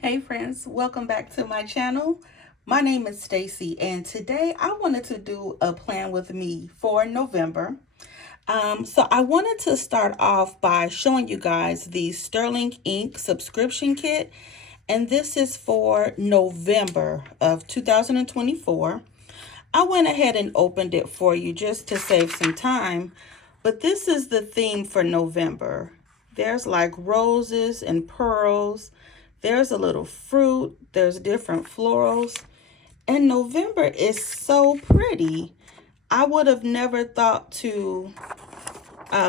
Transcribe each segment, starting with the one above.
Hey friends, welcome back to my channel. My name is Stacy and today I wanted to do a plan with me for November. So I wanted to start off by showing you guys the Sterling Ink subscription kit, and this is for November of 2024. I went ahead and opened it for you just to save some time, but this is the theme for November. There's like roses and pearls. There's a little fruit. There's different florals. And November is so pretty. I would have never thought to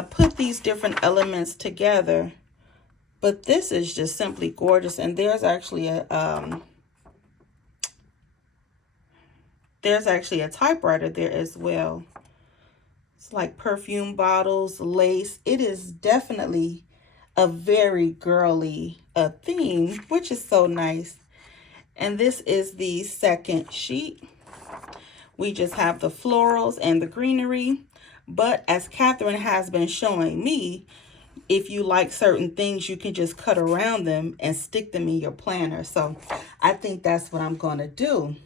put these different elements together, but this is just simply gorgeous. And there's actually a typewriter there as well. It's like perfume bottles, lace. It is definitely a very girly theme, which is so nice. And this is the second sheet. We just have the florals and the greenery. But as Catherine has been showing me, if you like certain things, you can just cut around them and stick them in your planner. So I think that's what I'm going to do.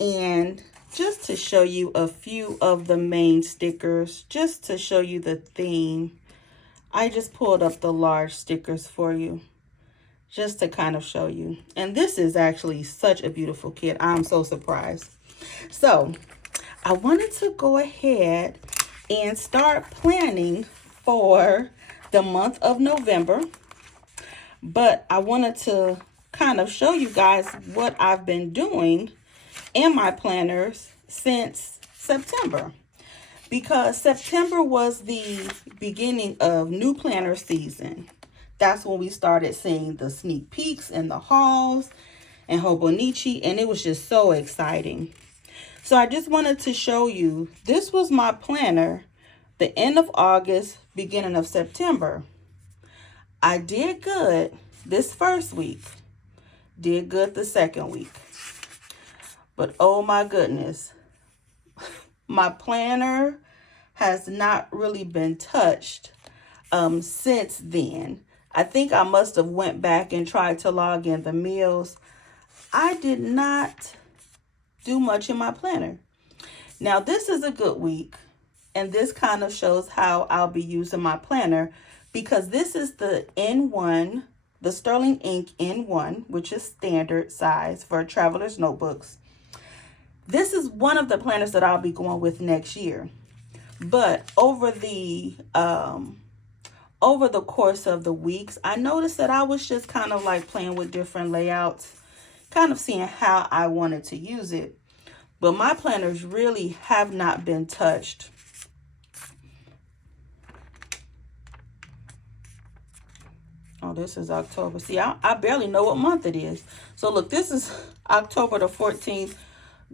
And just to show you a few of the main stickers, just to show you the theme, I just pulled up the large stickers for you, just to kind of show you. And this is actually such a beautiful kit. I'm so surprised. So I wanted to go ahead and start planning for the month of November, but I wanted to kind of show you guys what I've been doing in my planners since September, because September was the beginning of new planner season. That's when we started seeing the sneak peeks and the hauls and Hobonichi, and it was just so exciting. So I just wanted to show you, this was my planner, the end of August, beginning of September. I did good this first week, did good the second week. But oh my goodness, my planner has not really been touched since then. I think I must have went back and tried to log in the meals. I did not do much in my planner. Now this is a good week, and this kind of shows how I'll be using my planner, because this is the N1, the Sterling Ink N1, which is standard size for traveler's notebooks. This is one of the planners that I'll be going with next year. But over the course of the weeks, I noticed that I was just kind of like playing with different layouts, kind of seeing how I wanted to use it. But my planners really have not been touched. Oh, this is October. See, I barely know what month it is. So look, this is October the 14th.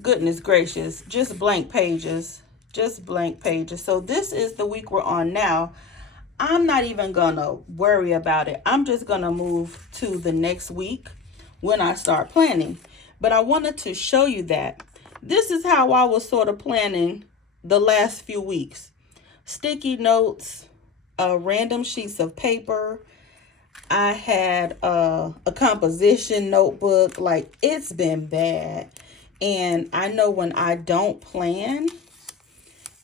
Goodness gracious, just blank pages, just blank pages. So this is the week we're on now. I'm not even gonna worry about it. I'm just gonna move to the next week when I start planning. But I wanted to show you that this is how I was sort of planning the last few weeks. Sticky notes, random sheets of paper. I had a composition notebook. Like, it's been bad. And I know when I don't plan,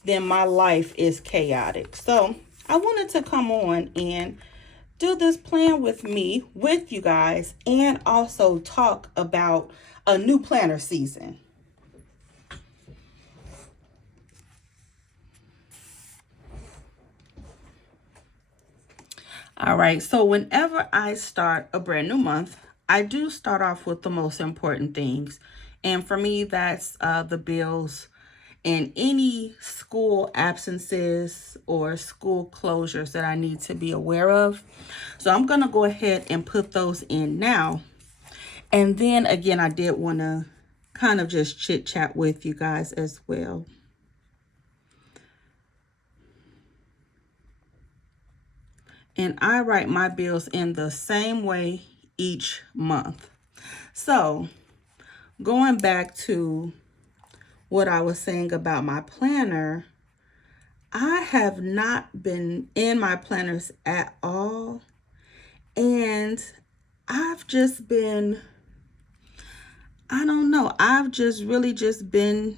then my life is chaotic. So I wanted to come on and do this plan with me, with you guys, and also talk about a new planner season. All right, so whenever I start a brand new month, I do start off with the most important things. And for me, that's the bills and any school absences or school closures that I need to be aware of. So I'm going to go ahead and put those in now. And then again, I did want to kind of just chit chat with you guys as well. And I write my bills in the same way each month. So going back to what I was saying about my planner, I have not been in my planners at all. And I've just been, I don't know, I've just really just been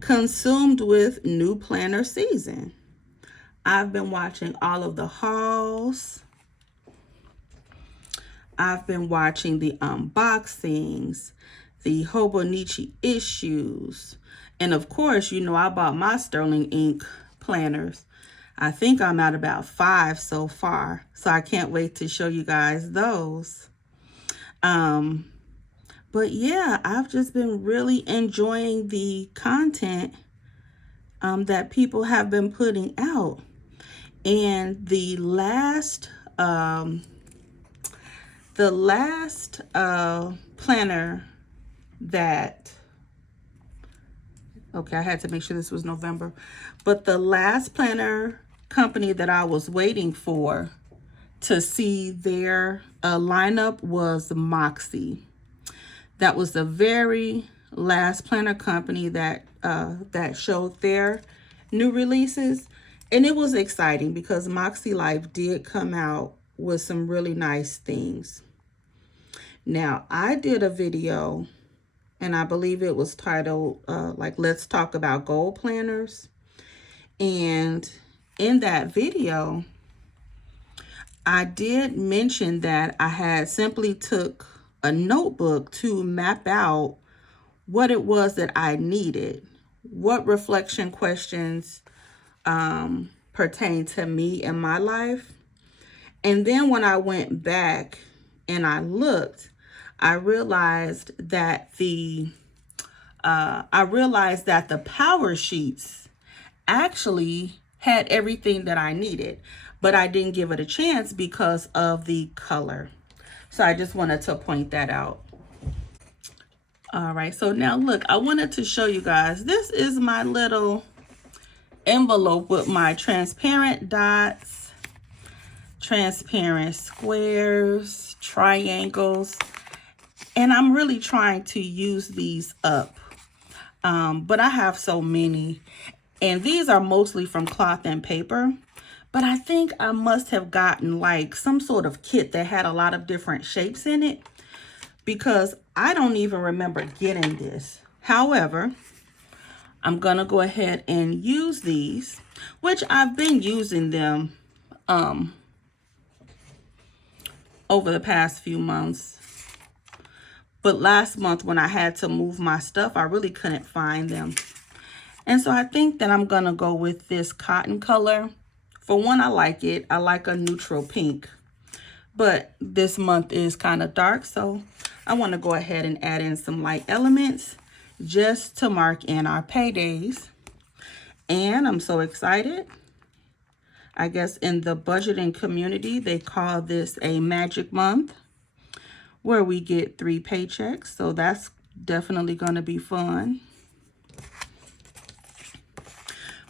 consumed with new planner season. I've been watching all of the hauls. I've been watching the unboxings, the Hobonichi issues. And of course, you know, I bought my Sterling ink planners. I think I'm at about 5 so far. So I can't wait to show you guys those. But yeah, I've just been really enjoying the content that people have been putting out. And the last planner that, okay, I had to make sure this was November, but the last planner company that I was waiting for to see their lineup was Moxie. That was the very last planner company that that showed their new releases, and it was exciting because Moxie Life did come out with some really nice things. Now, I did a video, and I believe it was titled like Let's Talk About Gold Planners. And in that video, I did mention that I had simply took a notebook to map out what it was that I needed, what reflection questions pertain to me in my life. And then when I went back and I looked, I realized that the power sheets actually had everything that I needed, but I didn't give it a chance because of the color. So I just wanted to point that out. All right, so now look, I wanted to show you guys, this is my little envelope with my transparent dots, transparent squares, triangles, and I'm really trying to use these up. But I have so many, and these are mostly from cloth and paper. But I think I must have gotten like some sort of kit that had a lot of different shapes in it, because I don't even remember getting this. However, I'm gonna go ahead and use these, which I've been using them over the past few months. But last month when I had to move my stuff, I really couldn't find them. And so I think that I'm gonna go with this cotton color. For one, I like it. I like a neutral pink, but this month is kind of dark, so I want to go ahead and add in some light elements just to mark in our paydays. And I'm so excited. I guess in the budgeting community, they call this a magic month where we get 3 paychecks. So that's definitely going to be fun.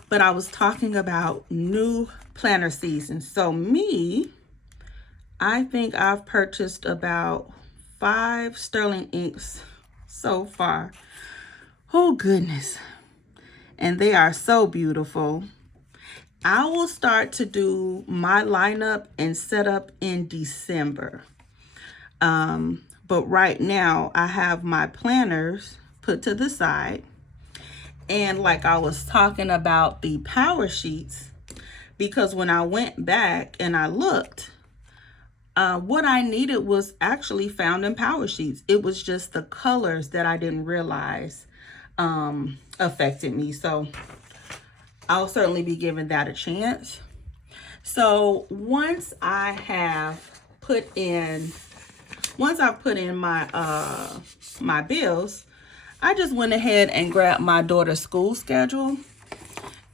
But I was talking about new planner season. So I think I've purchased about 5 Sterling inks so far. Oh goodness. And they are so beautiful. I will start to do my lineup and setup in December. But right now I have my planners put to the side. And like I was talking about the power sheets, because when I went back and I looked, what I needed was actually found in power sheets. It was just the colors that I didn't realize affected me. So I'll certainly be giving that a chance. So once I've put in my bills, I just went ahead and grabbed my daughter's school schedule.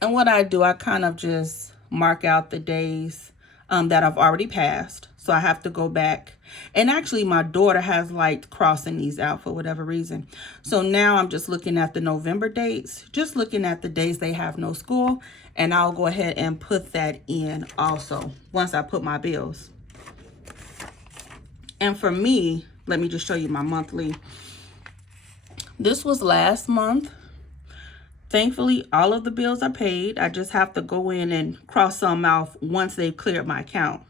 And what I do, I kind of just mark out the days that I've already passed. So I have to go back. And actually, my daughter has liked crossing these out for whatever reason. So now I'm just looking at the November dates, just looking at the days they have no school. And I'll go ahead and put that in also once I put my bills. And for me, let me just show you my monthly. This was last month. Thankfully, all of the bills are paid. I just have to go in and cross some off once they've cleared my account.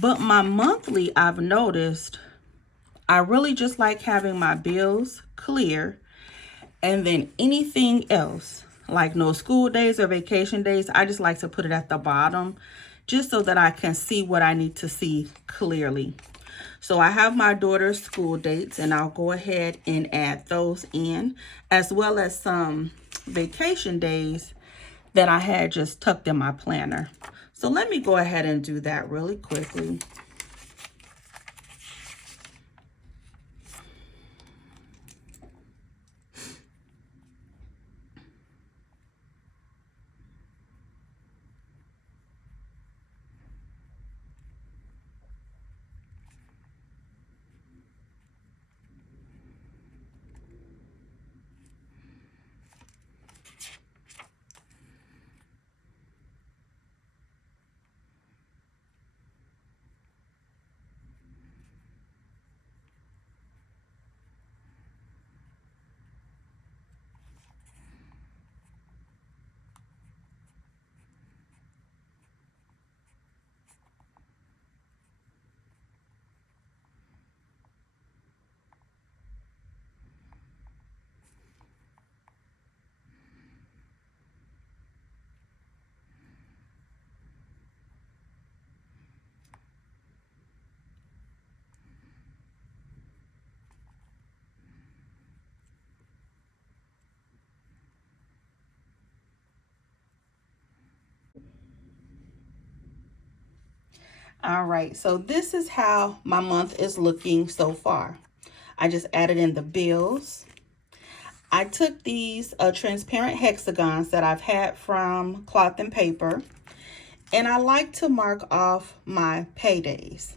But my monthly, I've noticed, I really just like having my bills clear, and then anything else, like no school days or vacation days, I just like to put it at the bottom just so that I can see what I need to see clearly. So I have my daughter's school dates, and I'll go ahead and add those in, as well as some vacation days that I had just tucked in my planner. So let me go ahead and do that really quickly. All right, so this is how my month is looking so far. I just added in the bills. I took these transparent hexagons that I've had from Cloth and Paper, and I like to mark off my paydays.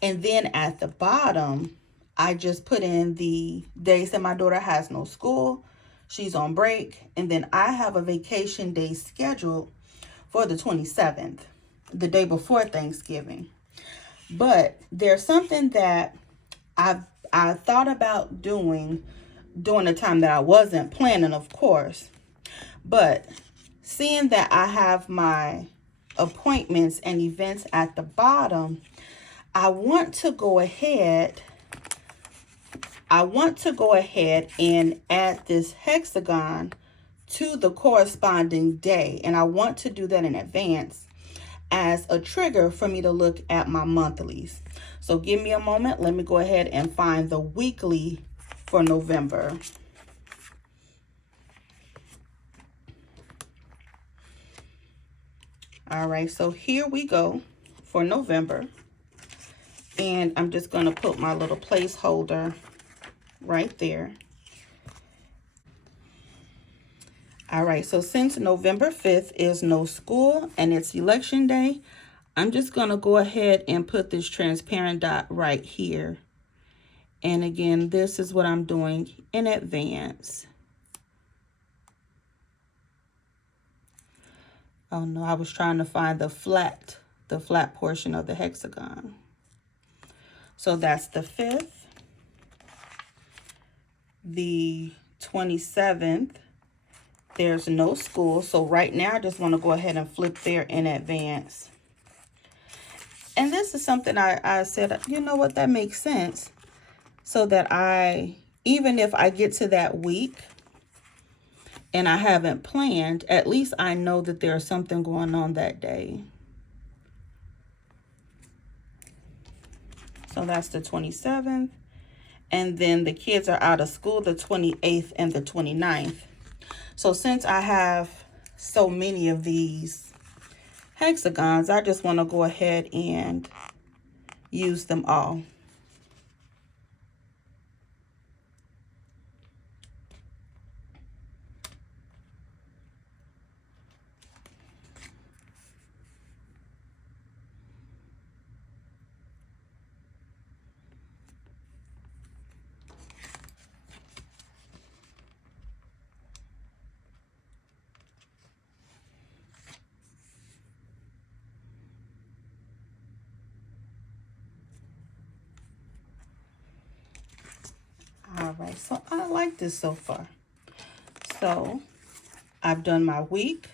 And then at the bottom, I just put in the days that my daughter has no school, she's on break, and then I have a vacation day scheduled for the 27th, the day before Thanksgiving. But there's something that I thought about doing during the time that I wasn't planning, of course. But seeing that I have my appointments and events at the bottom, I want to go ahead and add this hexagon to the corresponding day. And I want to do that in advance as a trigger for me to look at my monthlies. So give me a moment. Let me go ahead and find the weekly for November. All right, so here we go for November. And I'm just going to put my little placeholder right there. All right, so since November 5th is no school and it's election day, I'm just going to go ahead and put this transparent dot right here. And again, this is what I'm doing in advance. Oh no, I was trying to find the flat portion of the hexagon. So that's the 5th, the 27th. There's no school. So right now, I just want to go ahead and flip there in advance. And this is something I said, you know what, that makes sense. So that even if I get to that week and I haven't planned, at least I know that there's something going on that day. So that's the 27th. And then the kids are out of school the 28th and the 29th. So since I have so many of these hexagons, I just want to go ahead and use them all. All right, so I like this so far. So I've done my week,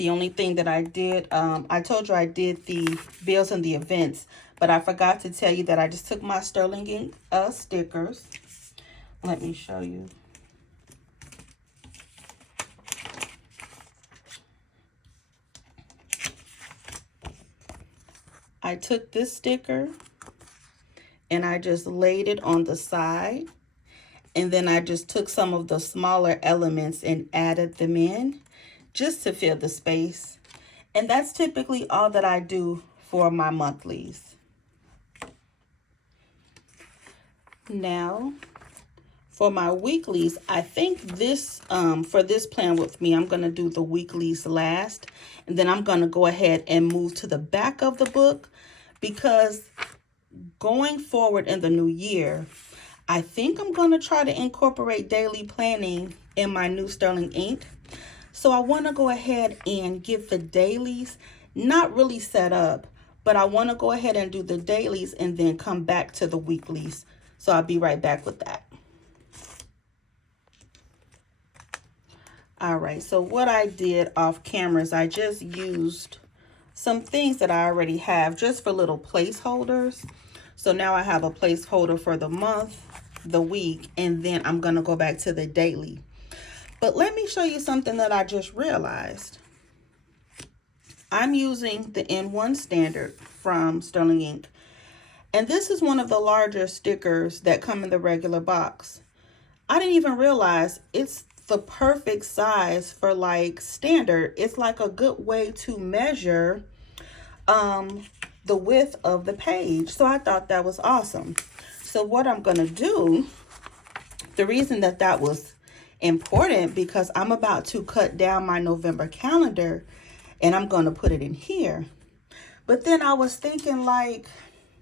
The only thing that I did, I told you I did the bills and the events, but I forgot to tell you that I just took my Sterling ink stickers. Let me show you. I took this sticker and I just laid it on the side. And then I just took some of the smaller elements and added them in just to fill the space. And that's typically all that I do for my monthlies. Now, for my weeklies, I think this, for this plan with me, I'm going to do the weeklies last. And then I'm going to go ahead and move to the back of the book, because going forward in the new year, I think I'm going to try to incorporate daily planning in my new Sterling ink. So I want to go ahead and get the dailies not really set up, but I want to go ahead and do the dailies and then come back to the weeklies. So I'll be right back with that. All right, so what I did off camera is I just used some things that I already have just for little placeholders. So now I have a placeholder for the month, the week, and then I'm going to go back to the daily. But let me show you something that I just realized. I'm using the N1 standard from Sterling ink. And this is one of the larger stickers that come in the regular box. I didn't even realize it's the perfect size for like standard. It's like a good way to measure the width of the page. So I thought that was awesome. So what I'm going to do, the reason that that was important, because I'm about to cut down my November calendar and I'm going to put it in here. But then I was thinking like,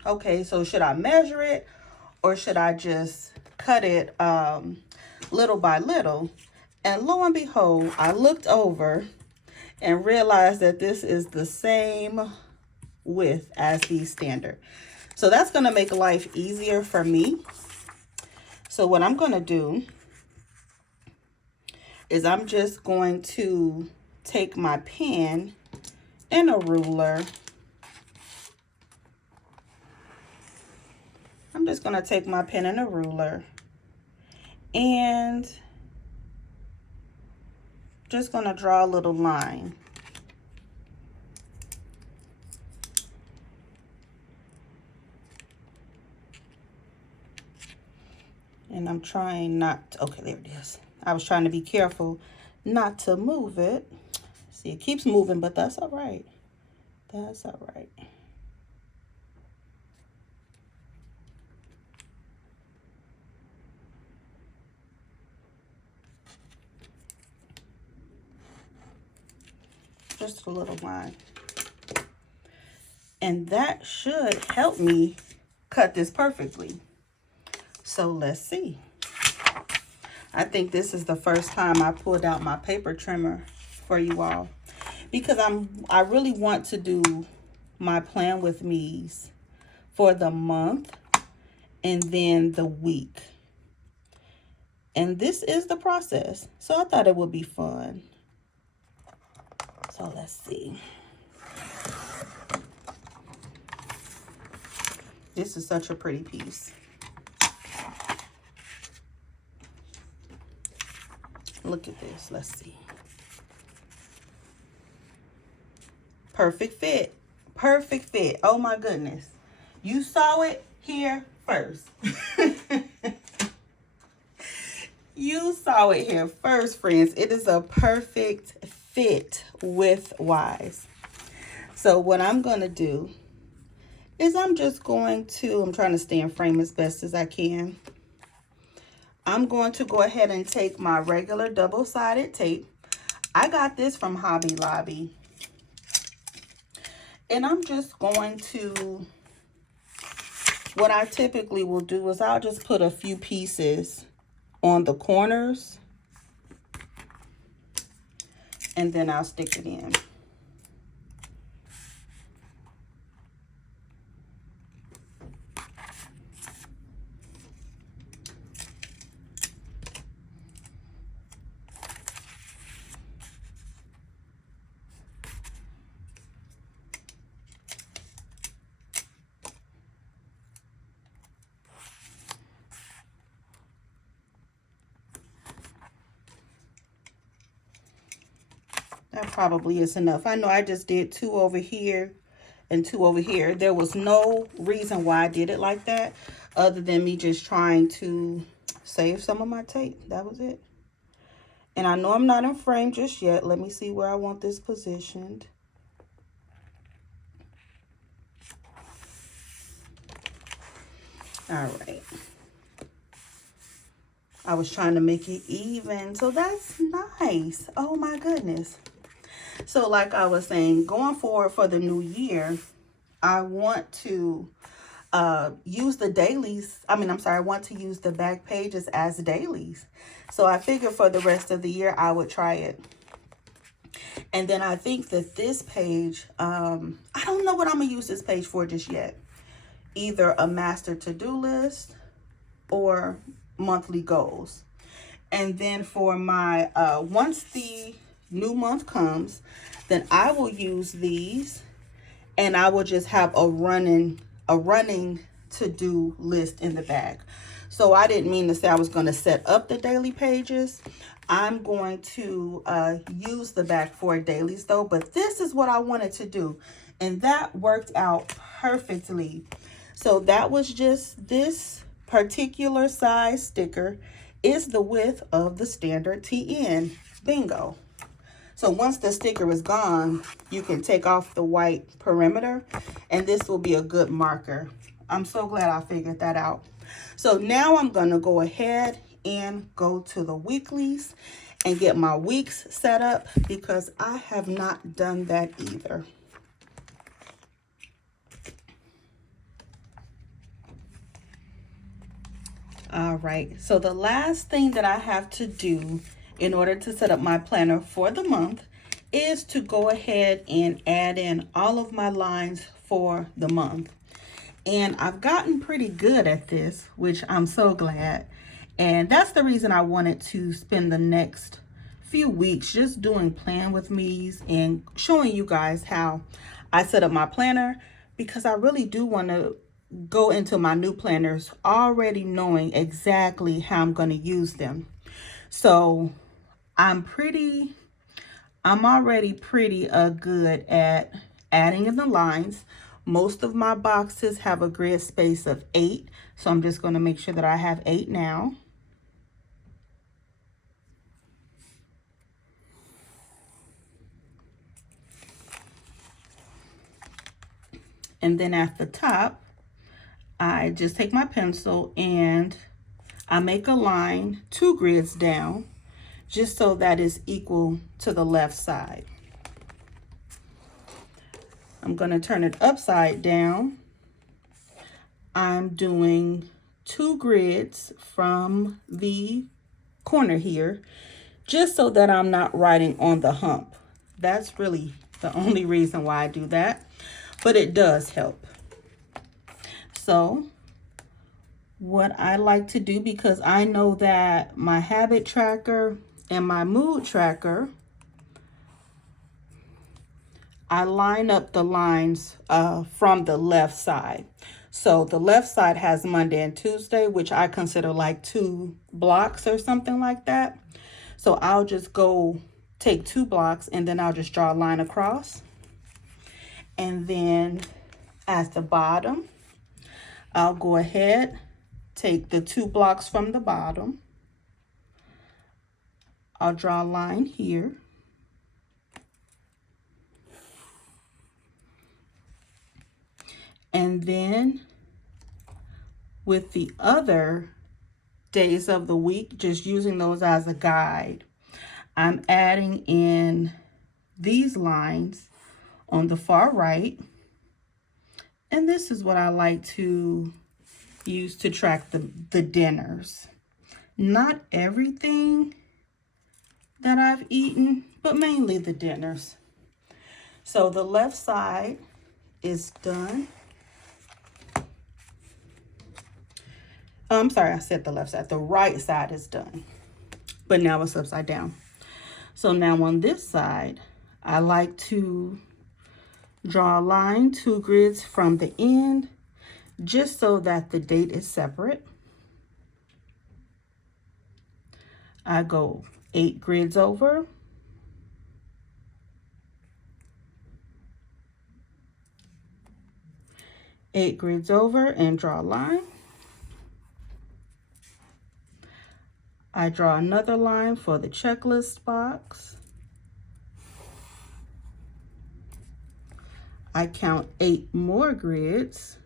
okay, so should I measure it or should I just cut it little by little? And lo and behold, I looked over and realized that this is the same width as the standard. So that's going to make life easier for me. So what I'm going to do is I'm just going to take my pen and a ruler. I'm just going to take my pen and a ruler and just going to draw a little line. And I'm trying not to, okay, there it is. I was trying to be careful not to move it. See, it keeps moving, but that's all right. That's all right. Just a little line. And that should help me cut this perfectly. So let's see. I think this is the first time I pulled out my paper trimmer for you all, because I really want to do my plan with me's for the month and then the week. And this is the process. So I thought it would be fun. So let's see. This is such a pretty piece. Look at this. Let's see. Perfect fit. Perfect fit. Oh my goodness. You saw it here first. You saw it here first, friends. It is a perfect fit with Wise. So what I'm going to do is I'm trying to stay in frame as best as I can. I'm going to go ahead and take my regular double-sided tape. I got this from Hobby Lobby. And I'm just going to, what I typically will do is I'll just put a few pieces on the corners. And then I'll stick it in. That probably is enough. I know I just did 2 over here and 2 over here. There was no reason why I did it like that other than me just trying to save some of my tape. That was it. And I know I'm not in frame just yet. Let me see where I want this positioned. All right. I was trying to make it even, so that's nice. Oh my goodness. So like I was saying, going forward for the new year, I want to use the dailies. I want to use the back pages as dailies. So I figured for the rest of the year, I would try it. And then I think that this page, I don't know what I'm going to use this page for just yet. Either a master to-do list or monthly goals. And then for my, once the new month comes, then I will use these and I will just have a running to-do list in the back. So I didn't mean to say I was going to set up the daily pages. I'm going to use the back for dailies though, but this is what I wanted to do. And that worked out perfectly. So that was just this particular size sticker is the width of the standard TN. Bingo. So once the sticker is gone, you can take off the white perimeter and this will be a good marker. I'm so glad I figured that out. So now I'm going to go ahead and go to the weeklies and get my weeks set up because I have not done that either. All right, so the last thing that I have to do in order to set up my planner for the month is to go ahead and add in all of my lines for the month. And I've gotten pretty good at this, which I'm so glad. And that's the reason I wanted to spend the next few weeks just doing plan with me's and showing you guys how I set up my planner, because I really do want to go into my new planners already knowing exactly how I'm going to use them. So I'm already pretty good at adding in the lines. Most of my boxes have a grid space of 8, so I'm just going to make sure that I have 8 now. And then at the top, I just take my pencil and I make a line 2 grids down, just so that is equal to the left side. I'm going to turn it upside down. I'm doing 2 grids from the corner here, just so that I'm not writing on the hump. That's really the only reason why I do that, but it does help. So what I like to do, because I know that my habit tracker and my mood tracker, I line up the lines from the left side. So the left side has Monday and Tuesday, which I consider like 2 blocks or something like that. So I'll just go take 2 blocks and then I'll just draw a line across. And then at the bottom, I'll go ahead, take the 2 blocks from the bottom. I'll draw a line here. And then with the other days of the week, just using those as a guide, I'm adding in these lines on the far right. And this is what I like to use to track the dinners. Not everything that I've eaten, but mainly the dinners. So the left side is done. I'm sorry, I said the left side. The right side is done, but now it's upside down. So now on this side, I like to draw a line 2 grids from the end, just so that the date is separate. I go 8 grids over. 8 grids over and draw a line. I draw another line for the checklist box. I count 8 more grids.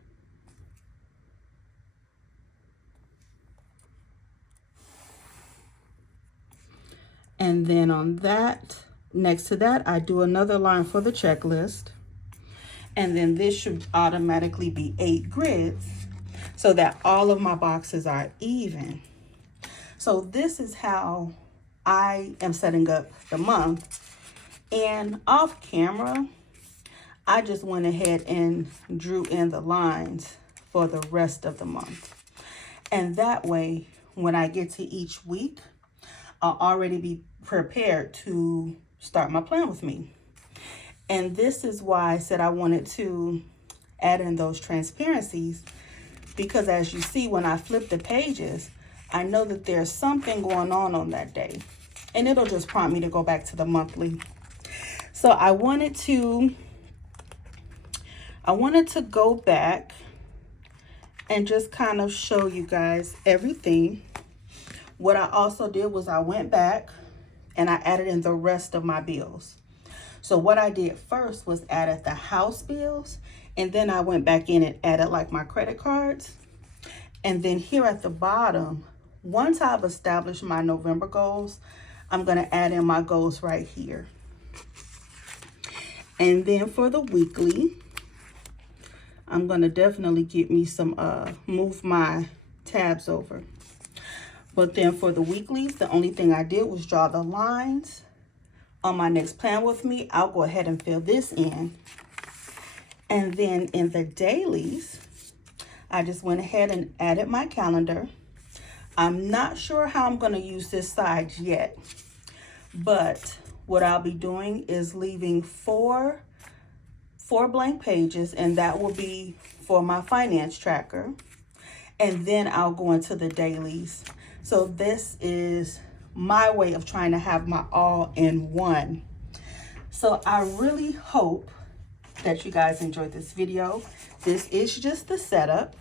And then on that, next to that, I do another line for the checklist. And then this should automatically be 8 grids so that all of my boxes are even. So this is how I am setting up the month. And off camera, I just went ahead and drew in the lines for the rest of the month. And that way, when I get to each week, I'll already be prepared to start my plan with me. And this is why I said I wanted to add in those transparencies, because as you see, when I flip the pages, I know that there's something going on that day, and it'll just prompt me to go back to the monthly. So I wanted to go back and just kind of show you guys everything. What I also did was I went back and I added in the rest of my bills. So what I did first was added the house bills, and then I went back in and added like my credit cards. And then here at the bottom, once I've established my November goals, I'm going to add in my goals right here. And then for the weekly, I'm going to definitely get me some, move my tabs over. But then for the weeklies, the only thing I did was draw the lines on my next plan with me. I'll go ahead and fill this in. And then in the dailies, I just went ahead and added my calendar. I'm not sure how I'm going to use this side yet, but what I'll be doing is leaving four blank pages, and that will be for my finance tracker. And then I'll go into the dailies. So this is my way of trying to have my all-in-one. So I really hope that you guys enjoyed this video. This is just the setup.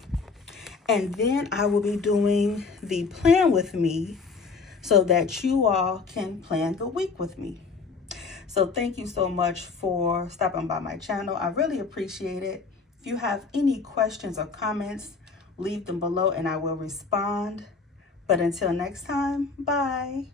And then I will be doing the plan with me so that you all can plan the week with me. So thank you so much for stopping by my channel. I really appreciate it. If you have any questions or comments, leave them below and I will respond. But until next time, bye.